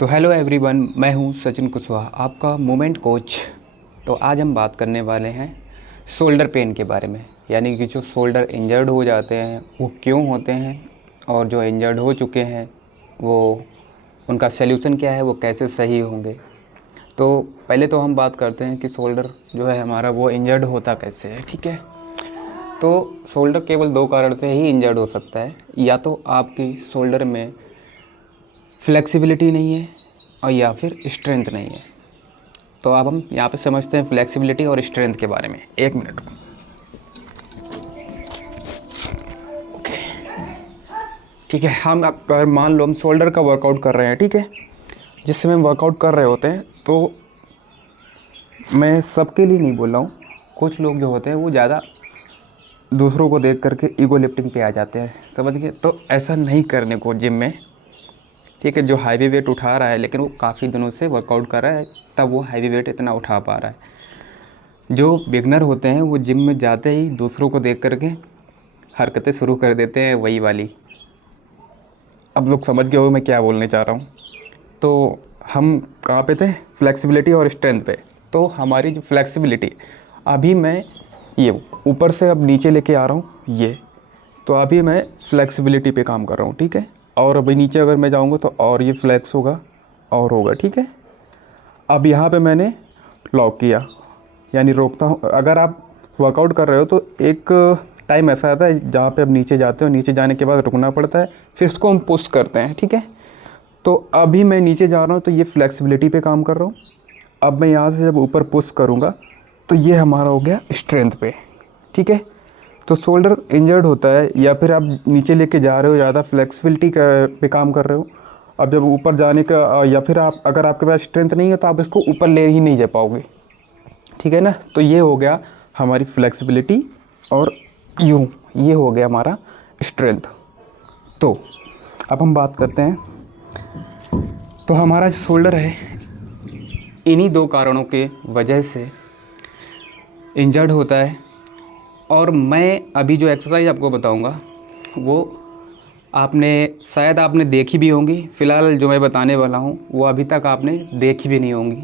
तो hello everyone, मैं हूं सचिन कुशवाहा, आपका मोमेंट कोच। तो आज हम बात करने वाले हैं शोल्डर पेन के बारे में, यानी कि जो शोल्डर इंजर्ड हो जाते हैं वो क्यों होते हैं, और जो इंजर्ड हो चुके हैं वो उनका सल्यूशन क्या है, वो कैसे सही होंगे। तो पहले तो हम बात करते हैं कि शोल्डर जो है हमारा वो इंजर्ड होता कैसे है। ठीक है, तो शोल्डर केवल दो कारण से ही इंजर्ड हो सकता है, या तो आपकी शोल्डर में फ्लेक्सिबिलिटी नहीं है और या फिर स्ट्रेंथ नहीं है। तो अब हम यहाँ पे समझते हैं फ्लेक्सिबिलिटी और स्ट्रेंथ के बारे में। एक मिनट। ओके, ठीक है। हम अगर मान लो हम शोल्डर का वर्कआउट कर रहे हैं, ठीक है, जिस समय हम वर्कआउट कर रहे होते हैं, तो मैं सबके लिए नहीं बोल रहा हूँ, कुछ लोग जो होते हैं वो ज़्यादा दूसरों को देख करके ईगो लिफ्टिंग पे आ जाते हैं, समझ गए। तो ऐसा नहीं करने को जिम में, ठीक है। जो हैवी वेट उठा रहा है लेकिन वो काफ़ी दिनों से वर्कआउट कर रहा है, तब वो हैवी वेट इतना उठा पा रहा है। जो बिगनर होते हैं वो जिम में जाते ही दूसरों को देख करके हरकतें शुरू कर देते हैं, वही वाली। अब लोग समझ गए हो मैं क्या बोलने चाह रहा हूँ। तो हम कहाँ पे थे? फ्लेक्सिबिलिटी और स्ट्रेंथ पे। तो हमारी जो फ्लेक्सिबिलिटी, अभी मैं ये ऊपर से अब नीचे लेके आ रहा हूँ ये, तो अभी मैं फ्लेक्सिबिलिटी पे काम कर रहा हूँ, ठीक है। और अभी नीचे अगर मैं जाऊँगा तो और ये फ्लेक्स होगा और होगा, ठीक है। अब यहाँ पे मैंने लॉक किया, यानी रोकता हूँ। अगर आप वर्कआउट कर रहे हो तो एक टाइम ऐसा आता है जहाँ पे आप नीचे जाते हो, नीचे जाने के बाद रुकना पड़ता है, फिर इसको हम पुश करते हैं, ठीक है। तो अभी मैं नीचे जा रहा हूँ तो ये फ्लेक्सिबिलिटी पे काम कर रहा हूँ। अब मैं यहाँ से जब ऊपर पुश करूँगा तो ये हमारा हो गया स्ट्रेंथ पे, ठीक है। तो शोल्डर इंजर्ड होता है, या फिर आप नीचे लेके जा रहे हो, ज़्यादा फ्लेक्सिबिलिटी पे काम कर रहे हो। अब जब ऊपर जाने का, या फिर आप अगर आपके पास स्ट्रेंथ नहीं है तो आप इसको ऊपर ले ही नहीं जा पाओगे, ठीक है ना। तो ये हो गया हमारी फ्लेक्सिबिलिटी, और ये हो गया हमारा स्ट्रेंथ। तो अब हम बात करते हैं, तो हमारा जो शोल्डर है इन्हीं दो कारणों के वजह से इंजर्ड होता है। और मैं अभी जो एक्सरसाइज आपको बताऊंगा वो शायद आपने देखी भी होंगी। फ़िलहाल जो मैं बताने वाला हूँ वो अभी तक आपने देखी भी नहीं होंगी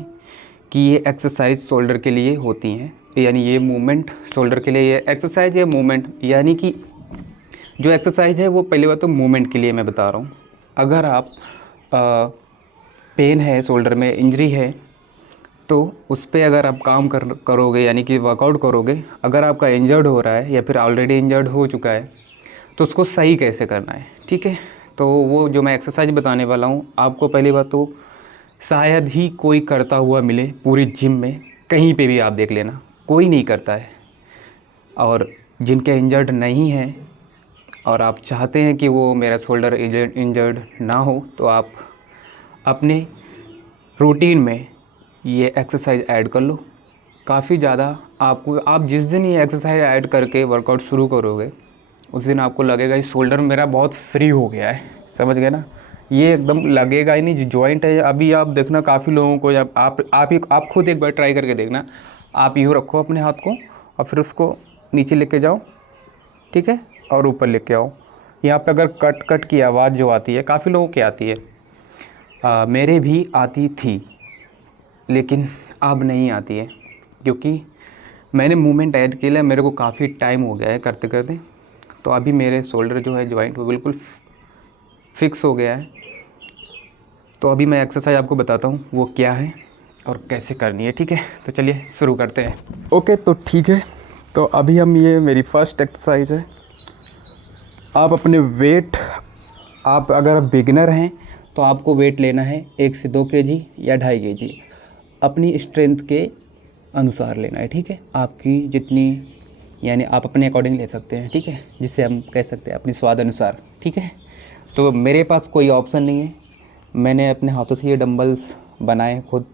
कि ये एक्सरसाइज शोल्डर के लिए होती हैं, यानी ये मूवमेंट शोल्डर के लिए, ये एक्सरसाइज है मूवमेंट। यानी कि जो एक्सरसाइज है वो पहली बात तो मूवमेंट के लिए मैं बता रहा हूँ। अगर आप पेन है, शोल्डर में इंजरी है, तो उस पर अगर आप काम करोगे, यानी कि वर्कआउट करोगे, अगर आपका इंजर्ड हो रहा है या फिर ऑलरेडी इंजर्ड हो चुका है, तो उसको सही कैसे करना है, ठीक है। तो वो जो मैं एक्सरसाइज बताने वाला हूँ आपको, पहली बात तो शायद ही कोई करता हुआ मिले पूरी जिम में, कहीं पे भी आप देख लेना कोई नहीं करता है। और जिनके इंजर्ड नहीं हैं और आप चाहते हैं कि वो मेरा शोल्डर इंजर्ड ना हो, तो आप अपने रूटीन में ये एक्सरसाइज ऐड कर लो। काफ़ी ज़्यादा आप जिस दिन ये एक्सरसाइज ऐड करके वर्कआउट शुरू करोगे उस दिन आपको लगेगा इस शोल्डर मेरा बहुत फ्री हो गया है, समझ गए ना। ये एकदम लगेगा ही नहीं, जो जॉइंट है अभी आप देखना काफ़ी लोगों को, जब आप खुद एक बार ट्राई करके देखना। आप यूँ रखो अपने हाथ को और फिर उसको नीचे लेके जाओ, ठीक है, और ऊपर लेके आओ। यहाँ पे अगर कट कट की आवाज़ जो आती है, काफ़ी लोगों की आती है, मेरे भी आती थी लेकिन अब नहीं आती है, क्योंकि मैंने मूवमेंट ऐड किया है, मेरे को काफ़ी टाइम हो गया है करते करते। तो अभी मेरे शोल्डर जो है जॉइंट वो बिल्कुल फिक्स हो गया है। तो अभी मैं एक्सरसाइज आपको बताता हूँ वो क्या है और कैसे करनी है, ठीक है। तो चलिए शुरू करते हैं। ओके, तो ठीक है। तो अभी ये मेरी फर्स्ट एक्सरसाइज है। आप अपने वेट, आप अगर बिगिनर हैं तो आपको वेट लेना है 1 से 2 kg या 2.5 kg, अपनी स्ट्रेंथ के अनुसार लेना है, ठीक है। आपकी जितनी, यानी आप अपने अकॉर्डिंग ले सकते हैं, ठीक है, जिससे हम कह सकते हैं अपनी स्वाद अनुसार, ठीक है। तो मेरे पास कोई ऑप्शन नहीं है, मैंने अपने हाथों से ये डंबल्स बनाए खुद।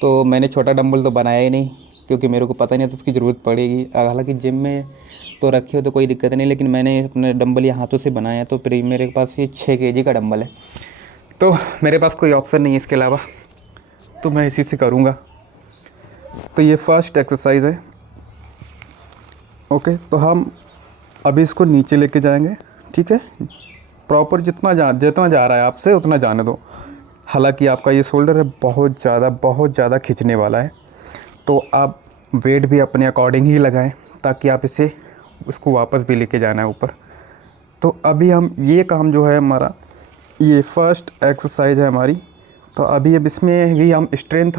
तो मैंने छोटा डंबल तो बनाया ही नहीं, क्योंकि मेरे को पता नहीं था उसकी ज़रूरत पड़ेगी। हालांकि जिम में तो रखे हो तो कोई दिक्कत नहीं, लेकिन मैंने अपने डंबल ये हाथों से बनाया, तो फिर मेरे पास ये 6 kg का डंबल है। तो मेरे पास कोई ऑप्शन नहीं है इसके अलावा, तो मैं इसी से करूँगा। तो ये फर्स्ट एक्सरसाइज है। ओके, तो हम अभी इसको नीचे लेके जाएंगे, ठीक है। प्रॉपर जितना जा रहा है आपसे उतना जाने दो। हालांकि आपका ये शोल्डर है बहुत ज़्यादा खींचने वाला है, तो आप वेट भी अपने अकॉर्डिंग ही लगाएं ताकि आप इसको वापस भी लेके जाना है ऊपर। तो अभी हम ये काम जो है हमारा, ये फर्स्ट एक्सरसाइज है हमारी। तो अभी अब इसमें भी हम स्ट्रेंथ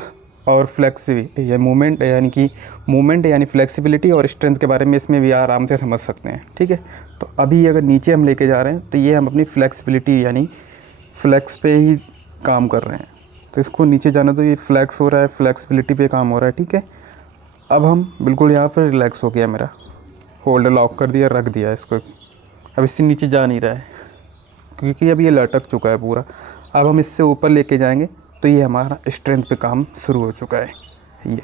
और फ्लेक्सिबिलिटी या मूवमेंट यानी फ्लेक्सिबिलिटी और स्ट्रेंथ के बारे में इसमें भी आराम से समझ सकते हैं, ठीक है। तो अभी अगर नीचे हम लेके जा रहे हैं तो ये हम अपनी फ्लेक्सिबिलिटी यानी फ्लेक्स पे ही काम कर रहे हैं। तो इसको नीचे जाना, तो ये फ्लेक्स हो रहा है, फ्लेक्सिबिलिटी पे काम हो रहा है, ठीक है। अब हम बिल्कुल यहाँ पर रिलैक्स हो गया, मेरा होल्डर लॉक कर दिया, रख दिया इसको। अब इससे नीचे जा नहीं रहा है क्योंकि अब ये लटक चुका है पूरा। अब हम इससे ऊपर लेके जाएंगे तो ये हमारा स्ट्रेंथ पे काम शुरू हो चुका है ये।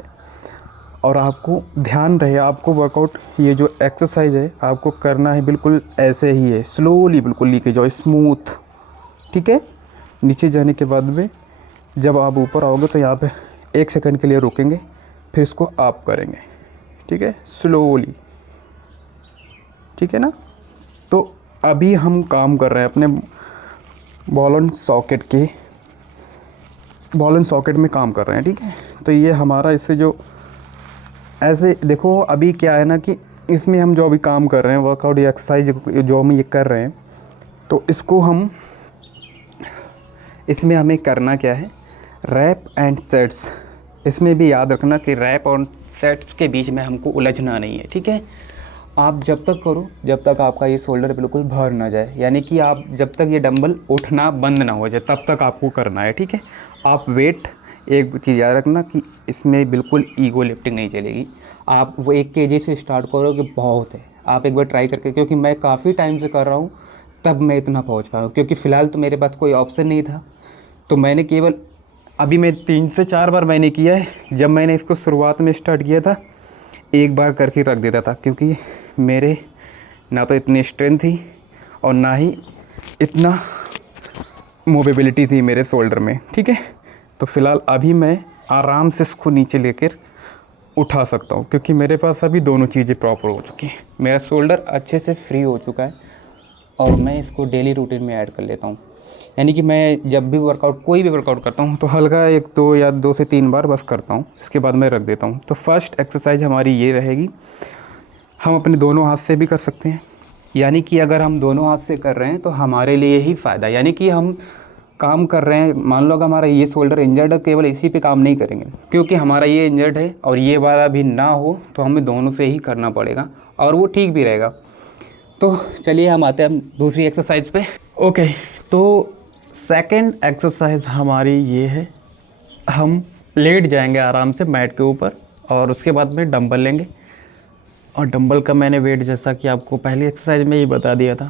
और आपको ध्यान रहे, आपको वर्कआउट ये जो एक्सरसाइज है आपको करना है बिल्कुल ऐसे ही है, स्लोली बिल्कुल लेके जाओ, स्मूथ, ठीक है। नीचे जाने के बाद में जब आप ऊपर आओगे तो यहाँ पे 1 सेकंड के लिए रुकेंगे, फिर इसको आप करेंगे, ठीक है, स्लोली, ठीक है ना। तो अभी हम काम कर रहे हैं अपने बॉल एंड सॉकेट में काम कर रहे हैं, ठीक है। तो ये हमारा इससे जो ऐसे देखो, अभी क्या है ना कि इसमें हम जो अभी काम कर रहे हैं वर्कआउट या एक्सरसाइज जो हम ये कर रहे हैं, तो इसमें हमें करना क्या है, रैप एंड सेट्स। इसमें भी याद रखना कि रैप और सेट्स के बीच में हमको उलझना नहीं है, ठीक है। आप जब तक करो जब तक आपका ये शोल्डर बिल्कुल भर ना जाए, यानी कि आप जब तक ये डंबल उठना बंद ना हो जाए तब तक आपको करना है, ठीक है। आप वेट, एक चीज़ याद रखना कि इसमें बिल्कुल ईगो लिफ्टिंग नहीं चलेगी। आप वो 1 kg से स्टार्ट करोगे बहुत है, आप एक बार ट्राई करके, क्योंकि मैं काफ़ी टाइम से कर रहा हूँ तब मैं इतना पहुँच पाया हूँ, क्योंकि फ़िलहाल तो मेरे पास कोई ऑप्शन नहीं था। तो मैंने केवल अभी मैं 3 से 4 बार मैंने किया है। जब मैंने इसको शुरुआत में स्टार्ट किया था 1 बार करके रख देता था, क्योंकि मेरे ना तो इतनी स्ट्रेंथ थी और ना ही इतना मूवेबिलिटी थी मेरे शोल्डर में, ठीक है। तो फ़िलहाल अभी मैं आराम से इसको नीचे लेकर उठा सकता हूँ, क्योंकि मेरे पास अभी दोनों चीज़ें प्रॉपर हो चुकी हैं। मेरा शोल्डर अच्छे से फ्री हो चुका है और मैं इसको डेली रूटीन में ऐड कर लेता हूँ। यानी कि मैं जब भी कोई भी वर्कआउट करता हूँ तो हल्का 1-2 या 2 से 3 बार बस करता हूँ, इसके बाद मैं रख देता हूँ। तो फर्स्ट एक्सरसाइज हमारी ये रहेगी। हम अपने दोनों हाथ से भी कर सकते हैं, यानी कि अगर हम दोनों हाथ से कर रहे हैं तो हमारे लिए ही फ़ायदा, यानी कि हम काम कर रहे हैं, मान लो अगर हमारा ये शोल्डर इंजर्ड है, केवल इसी पे काम नहीं करेंगे, क्योंकि हमारा ये इंजर्ड है और ये वाला भी ना हो, तो हमें दोनों से ही करना पड़ेगा और वो ठीक भी रहेगा। तो चलिए हम आते हैं दूसरी एक्सरसाइज पे। ओके, तो सेकंड एक्सरसाइज हमारी ये है, हम लेट जाएंगे आराम से मैट के ऊपर और उसके बाद में डंबल लेंगे। और डंबल का मैंने वेट जैसा कि आपको पहली एक्सरसाइज में ही बता दिया था,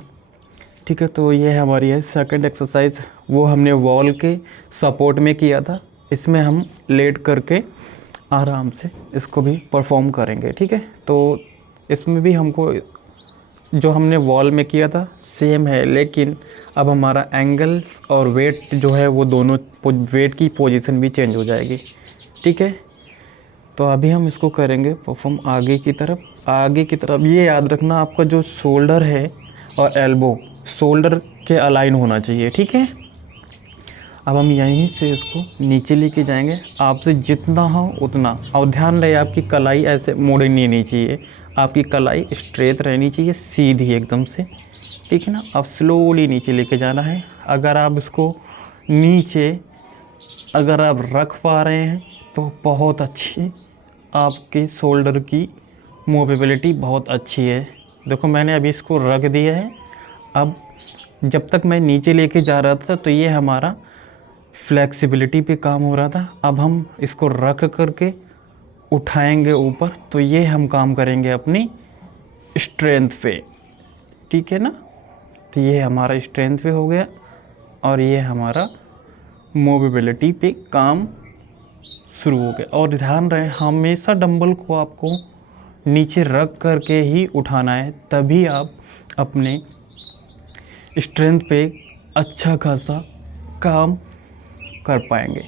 ठीक है। तो ये हमारी है सेकंड एक्सरसाइज, वो हमने वॉल के सपोर्ट में किया था। इसमें हम लेट करके आराम से इसको भी परफॉर्म करेंगे, ठीक है। तो इसमें भी हमको जो हमने वॉल में किया था सेम है, लेकिन अब हमारा एंगल और वेट जो है वो दोनों वेट की पोजीशन भी चेंज हो जाएगी, ठीक है। तो अभी हम इसको करेंगे परफॉर्म आगे की तरफ। ये याद रखना, आपका जो शोल्डर है और एल्बो शोल्डर के अलाइन होना चाहिए, ठीक है। अब हम यहीं से इसको नीचे लेके जाएंगे, आपसे जितना हो उतना। और ध्यान रहे आपकी कलाई ऐसे मुड़नी नहीं चाहिए, आपकी कलाई स्ट्रेट रहनी चाहिए, सीधी एकदम से, ठीक है ना। अब स्लोली नीचे लेके जाना है। अगर आप इसको नीचे अगर आप रख पा रहे हैं तो बहुत अच्छी, आपके शोल्डर की मूवेबिलिटी बहुत अच्छी है। देखो मैंने अभी इसको रख दिया है। अब जब तक मैं नीचे लेके जा रहा था तो ये हमारा फ्लेक्सिबिलिटी पे काम हो रहा था। अब हम इसको रख करके उठाएंगे ऊपर, तो ये हम काम करेंगे अपनी स्ट्रेंथ पे, ठीक है ना। तो ये हमारा स्ट्रेंथ पे हो गया और ये हमारा मूवेबिलिटी पे काम शुरू हो गया। और ध्यान रहे हमेशा डंबल को आपको नीचे रख करके ही उठाना है, तभी आप अपने स्ट्रेंथ पे अच्छा खासा काम कर पाएंगे।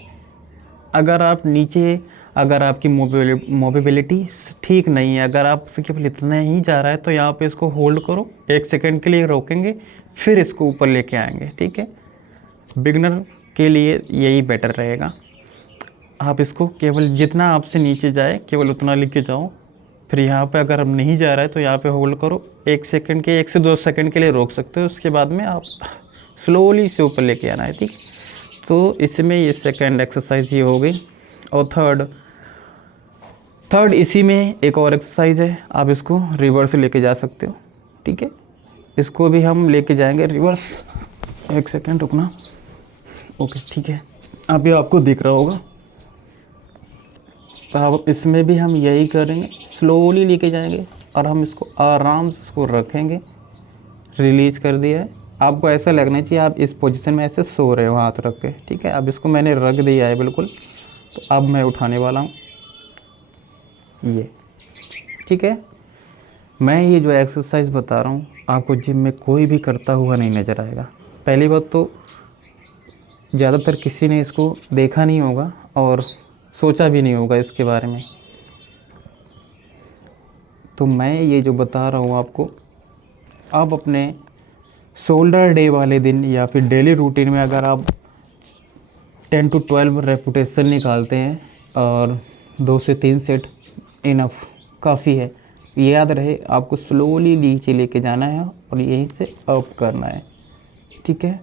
अगर आप नीचे, अगर आपकी मोबिलिटी ठीक नहीं है, अगर आप केवल इतना ही जा रहा है, तो यहाँ पे इसको होल्ड करो, 1 सेकंड के लिए रोकेंगे, फिर इसको ऊपर लेके आएंगे, ठीक है। बिगनर के लिए यही बेटर रहेगा। आप इसको केवल जितना आपसे नीचे जाए केवल उतना लेके जाओ। फिर यहाँ पे अगर अब नहीं जा रहा है तो यहाँ पे होल्ड करो 1 सेकंड के 1 से 2 सेकंड के लिए रोक सकते हो। उसके बाद में आप स्लोली से ऊपर लेके आना है, ठीक। तो इसमें ये सेकंड एक्सरसाइज ये हो गई। और थर्ड इसी में एक और एक्सरसाइज है, आप इसको रिवर्स लेके जा सकते हो, ठीक है। इसको भी हम लेके जाएंगे रिवर्स। 1 सेकंड रुकना। ओके, ठीक है, अभी आपको दिख रहा होगा। तो अब इसमें भी हम यही करेंगे, स्लोली लेके जाएंगे और हम इसको आराम से इसको रखेंगे। रिलीज कर दिया है। आपको ऐसा लगना चाहिए आप इस पोजीशन में ऐसे सो रहे हो हाथ रख के, ठीक है। अब इसको मैंने रख दिया है बिल्कुल। तो अब मैं उठाने वाला हूँ ये, ठीक है। मैं ये जो एक्सरसाइज बता रहा हूँ आपको जिम में कोई भी करता हुआ नहीं नज़र आएगा। पहली बात तो ज़्यादातर किसी ने इसको देखा नहीं होगा और सोचा भी नहीं होगा इसके बारे में। तो मैं ये जो बता रहा हूँ आपको, आप अपने शोल्डर डे वाले दिन या फिर डेली रूटीन में अगर आप 10 to 12 रेपुटेशन निकालते हैं और 2 से 3 सेट इनफ काफ़ी है। याद रहे आपको स्लोली नीचे लेके जाना है और यहीं से अप करना है, ठीक है।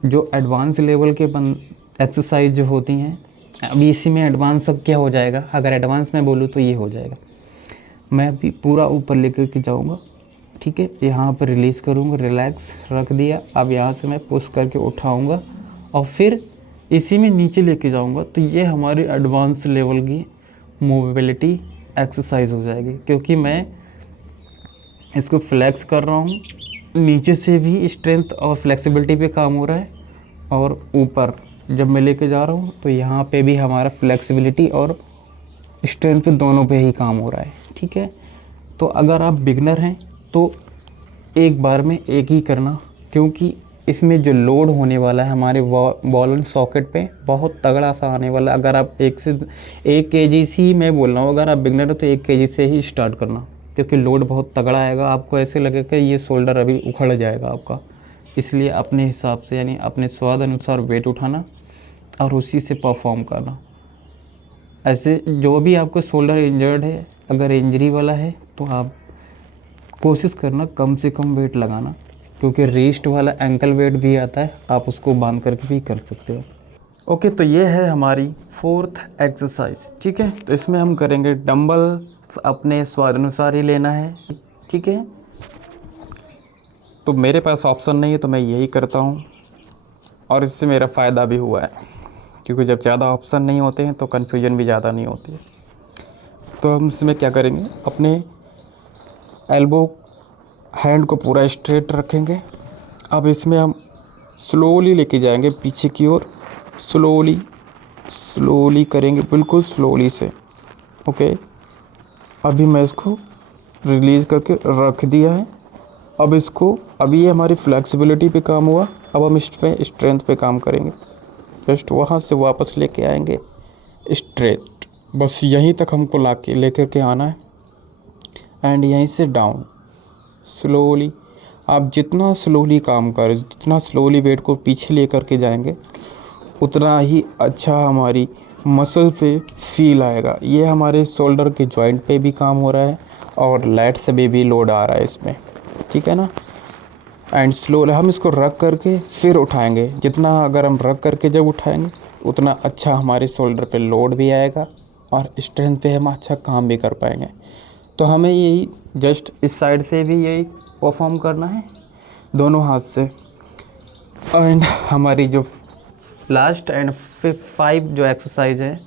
जो एडवांस लेवल के एक्सरसाइज जो होती हैं, अभी इसी में एडवांस अब क्या हो जाएगा, अगर एडवांस में बोलूँ तो ये हो जाएगा। मैं अभी पूरा ऊपर लेकर के जाऊँगा, ठीक है। यहाँ पर रिलीज़ करूँगा, रिलैक्स रख दिया। अब यहाँ से मैं पुश करके उठाऊँगा और फिर इसी में नीचे लेके जाऊँगा। तो ये हमारी एडवांस लेवल की मोबिलिटी एक्सरसाइज हो जाएगी, क्योंकि मैं इसको फ्लैक्स कर रहा हूँ। नीचे से भी स्ट्रेंथ और फ्लेक्सिबिलिटी पे काम हो रहा है और ऊपर जब मैं लेके जा रहा हूँ तो यहाँ पे भी हमारा फ्लेक्सिबिलिटी और स्ट्रेंथ पे दोनों पे ही काम हो रहा है, ठीक है। तो अगर आप बिगनर हैं तो एक बार में एक ही करना, क्योंकि इसमें जो लोड होने वाला है हमारे बॉल एंड सॉकेट पे बहुत तगड़ा सा आने वाला है। अगर आप 1 kg से मैं बोल रहा हूँ, अगर आप बिगनर हो तो 1 kg से ही स्टार्ट करना, क्योंकि लोड बहुत तगड़ा आएगा। आपको ऐसे लगेगा ये शोल्डर अभी उखड़ जाएगा आपका। इसलिए अपने हिसाब से यानी अपने स्वाद अनुसार वेट उठाना और उसी से परफॉर्म करना। ऐसे जो भी आपको शोल्डर इंजर्ड है, अगर इंजरी वाला है तो आप कोशिश करना कम से कम वेट लगाना, क्योंकि रिस्ट वाला एंकल वेट भी आता है, आप उसको बांध करके भी कर सकते हो। ओके, तो ये है हमारी 4th एक्सरसाइज, ठीक है। तो इसमें हम करेंगे डंबल अपने स्वाद अनुसार ही लेना है, ठीक है। तो मेरे पास ऑप्शन नहीं है तो मैं यही करता हूँ और इससे मेरा फ़ायदा भी हुआ है, क्योंकि जब ज़्यादा ऑप्शन नहीं होते हैं तो कन्फ्यूजन भी ज़्यादा नहीं होती है। तो हम इसमें क्या करेंगे, अपने एल्बो हैंड को पूरा स्ट्रेट रखेंगे। अब इसमें हम स्लोली लेके जाएंगे पीछे की ओर, स्लोली करेंगे, बिल्कुल स्लोली से। ओके, अभी मैं इसको रिलीज़ करके रख दिया है। अब अभी ये हमारी फ्लेक्सिबिलिटी पे काम हुआ। अब हम इस पे स्ट्रेंथ पे काम करेंगे। जस्ट वहाँ से वापस लेके आएंगे स्ट्रेट, बस यहीं तक हमको लेकर के आना है एंड यहीं से डाउन स्लोली। आप जितना स्लोली काम करें, जितना स्लोली वेट को पीछे लेकर के जाएंगे, उतना ही अच्छा हमारी मसल पे फील आएगा। ये हमारे शोल्डर के जॉइंट पे भी काम हो रहा है और लैट्स पे भी लोड आ रहा है इसमें, ठीक है ना। एंड स्लोली हम इसको रख करके फिर उठाएंगे। जितना अगर हम रख करके जब उठाएंगे उतना अच्छा हमारे शोल्डर पे लोड भी आएगा और स्ट्रेंथ पे हम अच्छा काम भी कर पाएंगे। तो हमें यही जस्ट इस साइड से भी यही परफॉर्म करना है दोनों हाथ से। एंड हमारी जो लास्ट एंड 5 जो एक्सरसाइज है,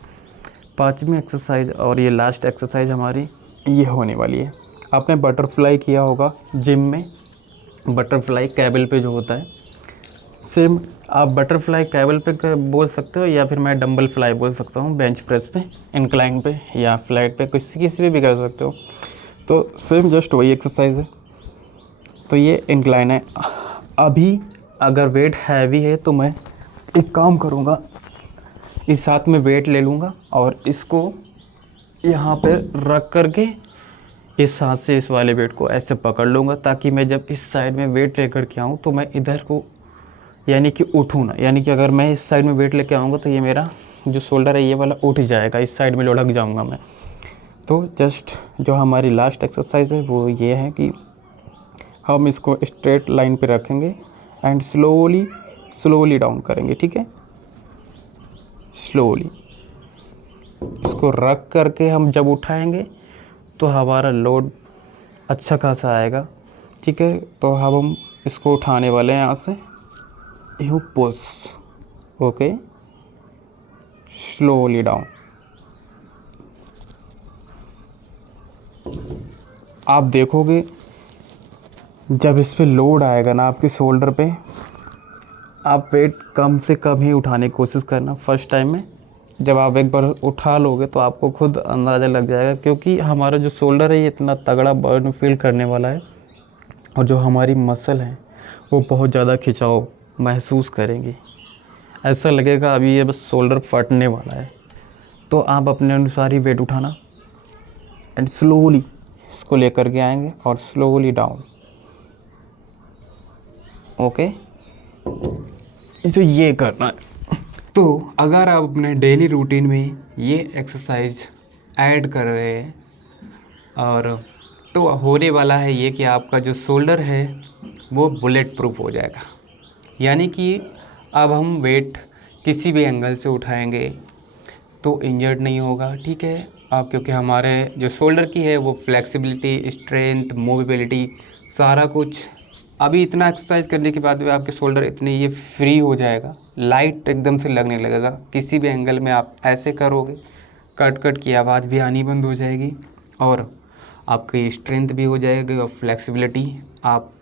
5वीं एक्सरसाइज और ये लास्ट एक्सरसाइज हमारी ये होने वाली है। आपने बटरफ्लाई किया होगा जिम में, बटरफ्लाई कैबल पे जो होता है, सेम आप बटरफ्लाई कैबल पे बोल सकते हो या फिर मैं डंबल फ्लाई बोल सकता हूँ। बेंच प्रेस पे, इंक्लाइन पे या फ्लैट पे, किसी भी कर सकते हो। तो सेम जस्ट वही एक्सरसाइज है। तो ये इंक्लाइन है। अभी अगर वेट हैवी है तो मैं एक काम करूँगा, इस हाथ में वेट ले लूँगा और इसको यहाँ पे रख करके इस हाथ से इस वाले वेट को ऐसे पकड़ लूँगा, ताकि मैं जब इस साइड में वेट लेकर के आऊँ तो मैं इधर को यानी कि उठूँ ना, यानी कि अगर मैं इस साइड में वेट लेके आऊँगा तो ये मेरा जो शोल्डर है ये वाला उठ जाएगा, इस साइड में लुढ़क जाऊँगा मैं। तो जस्ट जो हमारी लास्ट एक्सरसाइज है वो ये है कि हम इसको स्ट्रेट लाइन पे रखेंगे एंड स्लोली डाउन करेंगे, ठीक है। स्लोली इसको रख करके हम जब उठाएंगे तो हमारा लोड अच्छा खासा आएगा, ठीक है। तो अब हम इसको उठाने वाले हैं यहाँ से, you push, okay, slowly down. आप देखोगे जब इस पे लोड आएगा ना आपके शोल्डर पे, आप वेट कम से कम ही उठाने की कोशिश करना फर्स्ट टाइम में। जब आप एक बार उठा लोगे तो आपको खुद अंदाज़ा लग जाएगा, क्योंकि हमारा जो शोल्डर है ये इतना तगड़ा बर्न फील करने वाला है और जो हमारी मसल है वो बहुत ज़्यादा खिंचाव महसूस करेंगी। ऐसा लगेगा अभी ये बस शोल्डर फटने वाला है। तो आप अपने अनुसार ही वेट उठाना एंड स्लोली इसको लेकर के आएंगे और स्लोली डाउन, ओके। तो ये करना है। तो अगर आप अपने डेली रूटीन में ये एक्सरसाइज ऐड कर रहे हैं और तो होने वाला है ये कि आपका जो शोल्डर है वो बुलेट प्रूफ हो जाएगा। यानी कि अब हम वेट किसी भी एंगल से उठाएंगे तो इंजर्ड नहीं होगा, ठीक है। अब क्योंकि हमारे जो शोल्डर की है वो फ्लेक्सिबिलिटी, स्ट्रेंथ, मूवेबिलिटी सारा कुछ, अभी इतना एक्सरसाइज करने के बाद भी आपके शोल्डर इतने ये फ्री हो जाएगा, लाइट एकदम से लगने लगेगा। किसी भी एंगल में आप ऐसे करोगे कट की आवाज़ भी आनी बंद हो जाएगी और आपकी स्ट्रेंथ भी हो जाएगी और फ्लेक्सिबिलिटी, आप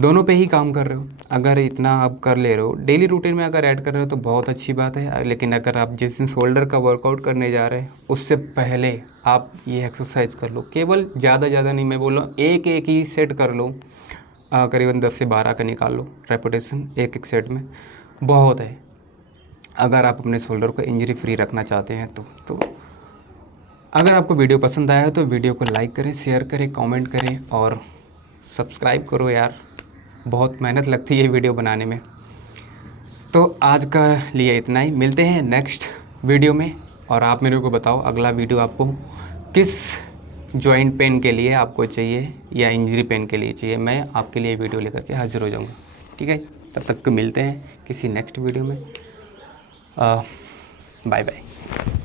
दोनों पे ही काम कर रहे हो। अगर इतना आप कर ले रहे हो डेली रूटीन में, अगर ऐड कर रहे हो तो बहुत अच्छी बात है। लेकिन अगर आप जिस दिन शोल्डर का वर्कआउट करने जा रहे हैं उससे पहले आप ये एक्सरसाइज कर लो। केवल ज़्यादा नहीं मैं बोल रहा हूँ, एक ही सेट कर लो, करीबन 10 से 12 का निकाल लो रेपिटेशन एक सेट में, बहुत है। अगर आप अपने शोल्डर को इंजरी फ्री रखना चाहते हैं तो अगर आपको वीडियो पसंद आया है तो वीडियो को लाइक करें, शेयर करें, कमेंट करें और सब्सक्राइब करो यार, बहुत मेहनत लगती है वीडियो बनाने में। तो आज का लिए इतना ही, मिलते हैं नेक्स्ट वीडियो में। और आप मेरे को बताओ अगला वीडियो आपको किस जॉइंट पेन के लिए आपको चाहिए या इंजरी पेन के लिए चाहिए, मैं आपके लिए वीडियो लेकर के हाजिर हो जाऊंगा, ठीक है। तब तक मिलते हैं किसी नेक्स्ट वीडियो में। Bye bye.